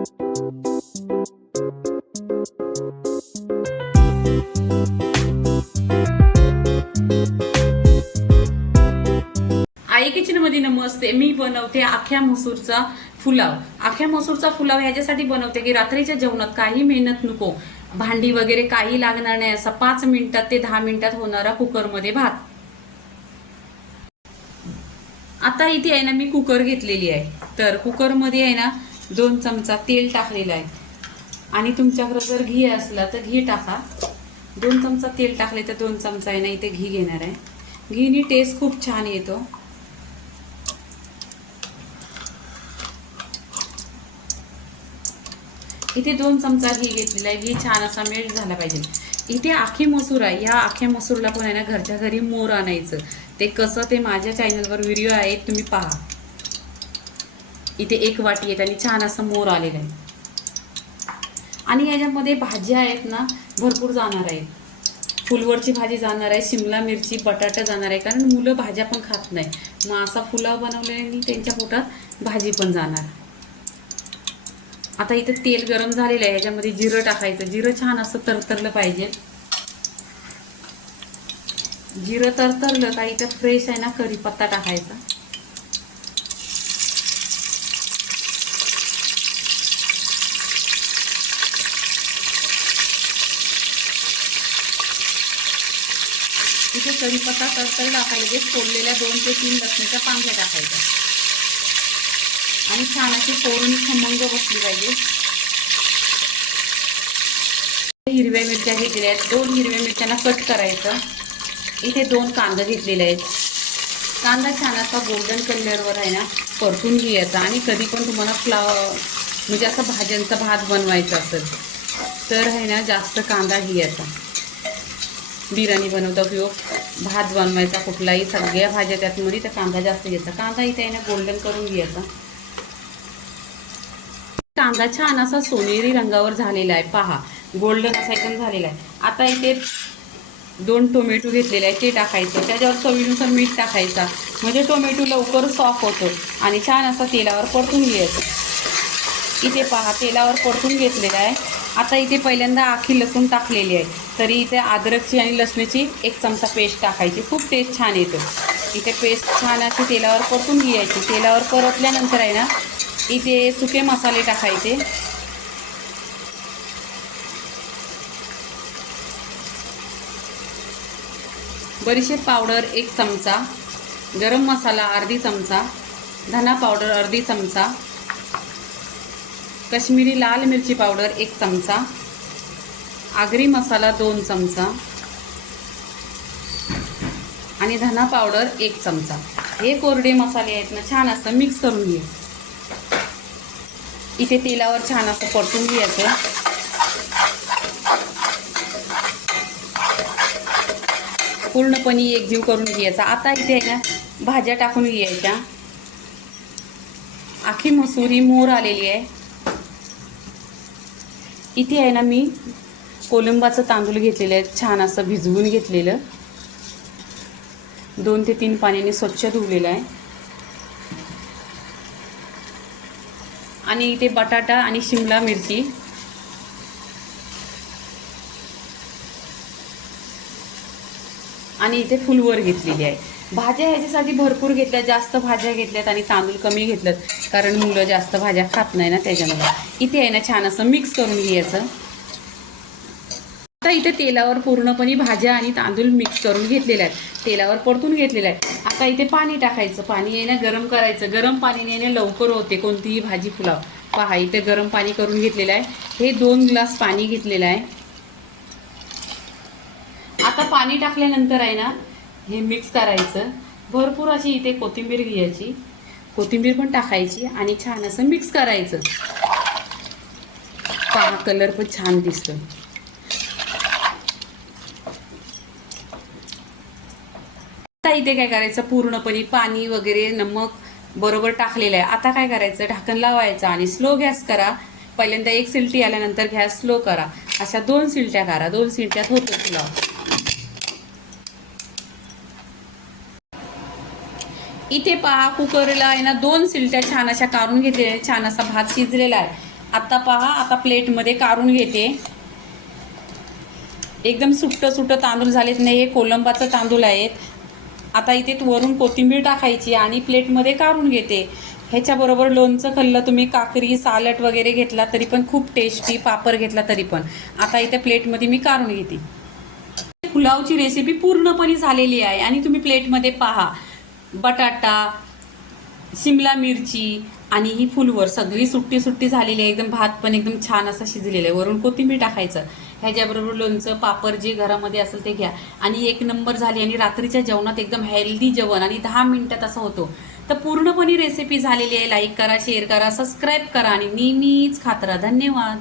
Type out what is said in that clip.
आई kitchen मध्ये नमस्ते. मी बनवते आख्या मसूरचा पुलाव. आख्या मसूरचा पुलाव ह्याच्यासाठी बनवते की रात्रीच्या जेवणात काही मेहनत नको, भांडी वगैरे काही लागणार नाही, असा 5 मिनिटात ते 10 मिनिटात होणारा कुकरमध्ये भात. आता इथे आहे ना मी कुकर घेतलेली आहे. तर कुकरमध्ये आहे ना 2 चमचा तेल टाकलेलं आहे आणि तुमच्याकडे जर घी असला तर घी टाका. 2 चमचा तेल टाकले तर 2 चमचा आहे ना इथे घी घेणार आहे. घीनी टेस्ट खूप छान येतो. इथे 2 चमचा घी घेतलेला आहे. घी छान असा मेल्ट झाला पाहिजे. इथे आखी मसूर आहे. या आख्या मसूरला पण आहे ना घरच्या घरी मोर आणायचं. ते कसं ते माझ्या चॅनलवर व्हिडिओ आहे, तुम्ही पहा. इथे 1 वाटी आहेत आणि छान असं मोर आलेलं आहे. आणि याच्यामध्ये भाज्या आहेत ना भरपूर जाणार आहेत. फुलवरची भाजी जाणार आहे, शिमला मिरची, बटाटा जाणार आहे, कारण मुलं भाज्या पण खात नाही. मग असा पुलाव बनवल्याने त्यांच्या पोटात भाजी पण जाणार. आता इथे तेल गरम झालेलं आहे. ह्याच्यामध्ये जिरं टाकायचं. जिरं छान असं तरतरलं पाहिजे. जिरं तरतरलं का इथं फ्रेश आहे ना कढीपत्ता टाकायचा. इथे कढीपत्ता तरतरला का लगेच सोडलेल्या 2 ते 3 लसणाच्या पाकळ्या टाकायच्या आणि छान अशी फोडणी खमंग बसली पाहिजे. हिरव्या मिरच्या घेतलेल्या आहेत. 2 हिरव्या मिरच्यांना कट करायचं. इथे 2 कांदा घेतलेले आहेत. कांदा छान असा गोल्डन कलरवर आहे ना परतून घ्यायचा. आणि कधी पण तुम्हाला म्हणजे असं भाज्यांचा भात बनवायचा असेल तर आहे ना जास्त कांदा घ्यायचा. बिर्याणी बनवता किंवा भात बनवायचा कुठलाही, सगळ्या भाज्या त्यातमध्ये तर कांदा जास्त घ्यायचा. कांदा इथे आहे ना गोल्डन करून घ्यायचा. कांदा छान असा सोनेरी रंगावर झालेला आहे. पहा, गोल्डन असा एकदम झालेला आहे. आता इथे 2 टोमॅटो घेतलेले आहे, ते टाकायचं. त्याच्यावर चवीनुसार मीठ टाकायचा, म्हणजे टोमॅटो लवकर सॉफ्ट होतो. आणि छान असा तेलावर परतून घ्यायचं. इथे पहा तेलावर परतून घेतलेलं आहे. आता इथे पहिल्यांदा आखी लसूण टाकलेली आहे. तरी इथे अद्रकची आणि लसणाची 1 चमचा पेस्ट टाकायची. खूप टेस्ट छान येतो. इथे पेस्ट छान अशी तेलावर परतून घ्यायची. तेलावर परतल्यानंतर आहे ना इथे सुके मसाले टाकायचे. बडीशेप पावडर 1 चमचा, गरम मसाला अर्धी चमचा, धना पावडर अर्धी चमचा, काश्मीरी लाल मिरची पावडर 1 चमचा, आगरी मसाला 2 चमचा आणि धना पावडर 1 चमचा. हे कोरडे मसाले आहेत ना छान असं मिक्स करून घे. इथे तेलावर छान असं परतून घ्यायचं. पूर्णपणे एकजीव करून घ्यायचा. आता इथे आहे ना भाज्या टाकून घ्यायच्या. आखी मसूर ही मोर आलेली आहे. इथे आहे ना मी कोलंबाचं तांदूळ घेतलेलं आहे, छान असं भिजवून घेतलेलं. 2 ते 3 पाण्याने स्वच्छ धुवलेलं आहे. आणि इथे बटाटा आणि शिमला मिरची, आणि इथे फुलवर घेतलेली आहे. भाज्या ह्याच्यासाठी भरपूर घेतल्या, जास्त भाज्या घेतल्यात आणि तांदूळ कमी घेतलं, कारण मुलं जास्त भाज्या खात नाही ना त्याच्यामुळे. इथे आहे ना छान असं मिक्स करून घ्यायचं. आता इथे तेलावर पूर्णपणे भाज्या आणि तांदूळ मिक्स करून घेतलेले आहेत. तेलावर परतून घेतलेलं आहे. आता इथे पाणी टाकायचं. पाणी आहे ना गरम करायचं. गरम पाणीने आहे ना लवकर होते कोणतीही भाजी पुलाव. पहा इथे गरम पाणी करून घेतलेलं आहे. हे 2 ग्लास पाणी घेतलेलं आहे. आता पाणी टाकल्यानंतर आहे ना हे मिक्स करायचं. भरपूर अशी इथे कोथिंबीर घ्यायची, कोथिंबीर पण टाकायची आणि छान असं मिक्स करायचं. पहा कलर पण छान दिसतो. आता इथे काय करायचं, पूर्णपणे पाणी वगैरे नमक बरोबर टाकलेलं आहे. आता काय करायचं, ढाकण लावायचं आणि स्लो गॅस करा. पहिल्यांदा 1 शिट्टी आल्यानंतर गॅस स्लो करा. अशा 2 शिट्ट्या करा. 2 शिट्ट्यात होतो पुलाव. इथे पहा कुकरला आहे ना 2 शिट्ट्या छान अशा काढून घेतलेल्या. छान असा भात शिजलेला आहे. आता पहा, आता प्लेटमध्ये काढून घेते. एकदम सुट्ट तांदूळ झालेत नाही, हे कोलंबाचं तांदूळ आहेत. आता इथे वरून कोथिंबीर टाकायची आणि प्लेटमध्ये काढून घेते. ह्याच्याबरोबर लोणचं खाल्लं तुम्ही, काकरी सालड वगैरे घेतला तरी पण खूप टेस्टी, पापड घेतला तरी पण. आता इथे प्लेटमध्ये मी काढून घेते. पुलावची रेसिपी पूर्णपणे झालेली आहे आणि तुम्ही प्लेटमध्ये पहा, बटाटा, शिमला मिरची आणि ही फुलवर सगळी सुट्टी झालेली आहे. एकदम भात पण एकदम छान असा शिजलेला आहे. वरून कोथिंबीर टाकायचं. ह्याच्याबरोबर लोणचं, पापड जे घरामध्ये असेल ते घ्या आणि एक नंबर झाली. आणि रात्रीच्या जेवणात एकदम हेल्दी जेवण आणि 10 मिनिटात असं होतो. तर पूर्णपणे रेसिपी झालेली आहे. लाईक करा, शेअर करा, सबस्क्राईब करा आणि नेहमीच खात राहा. धन्यवाद.